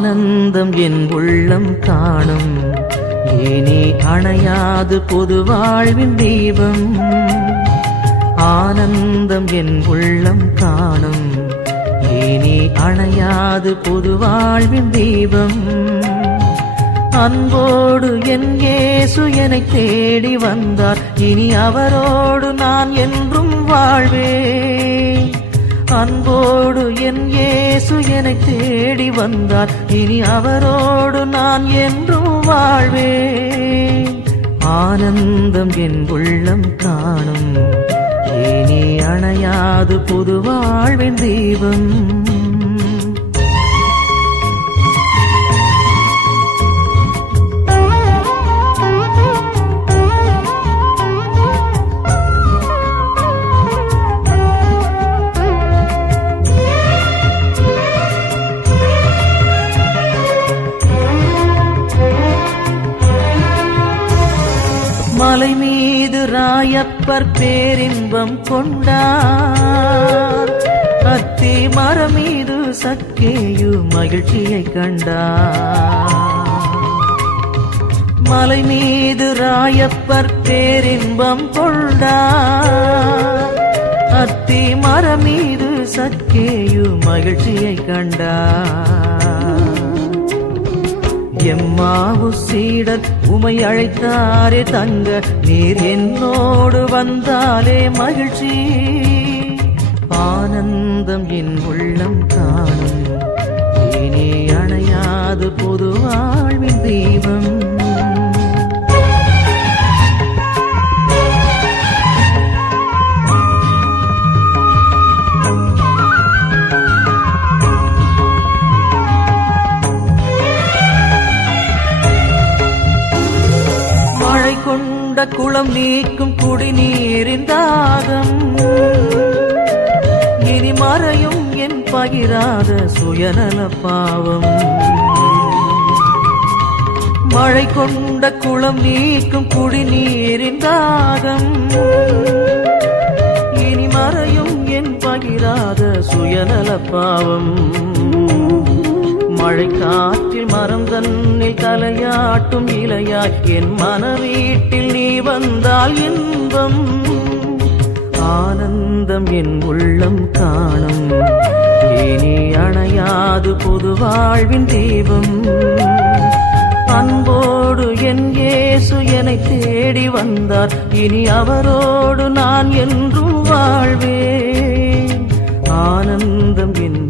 ஆனந்தம் என் உள்ளம் காணும், இனி அணையாது பொது வாழ்வின் தீபம். ஆனந்தம் என் உள்ளம் காணும், இனி அணையாது பொது வாழ்வின் தீபம். அன்போடு என் இயேசு என்னை தேடி வந்தார், இனி அவரோடு நான் என்றும் வாழ்வேன். அன்போடு என் இயேசு என்னை தேடி வந்தார், இனி அவரோடு நான் என்றும் வாழ்வேன். ஆனந்தம் என் உள்ளம் காணும், இனி அணையாது புது வாழ்வின் தீபம். மலை மீது ராயப்பர் பேரின்பம் கொண்டார், அத்தி மரம் மீது சக்கேயு மகிழ்ச்சியை கண்டார். மலை மீது ராயப்பர் பேரின்பம் கொண்டார், அத்தி மரம் மீது சக்கேயு மகிழ்ச்சியை கண்டார். எம்மாவு சீடர் உமை அழைத்தாரே தங்க, நீர் என்னோடு வந்தாலே மகிழ்ச்சி. ஆனந்தம் என் உள்ளம் காணும், இனி அணையாது பொது வாழ்வின் தீபம். குளம் நீக்கும் குடிநீரின் தாகம், இனி மறையும் என் பகிராத சுயநல பாவம். மழை கொண்ட குளம் நீக்கும் குடிநீரின் தாகம், இனி மறையும் என் பகிராத சுயநல பாவம். மழை காற்றில் மரம் தன்னில் தலையாட்டும் இலையாய், என் மன வீட்டில் நீ வந்தால் இன்பம். ஆனந்தம் என் உள்ளம் காணும், இனி அணையாது பொது வாழ்வின் தீபம். அன்போடு என் இயேசு என்னை தேடி வந்தார், இனி அவரோடு நான் என்றும் வாழ்வேன். ஆனந்தம் என்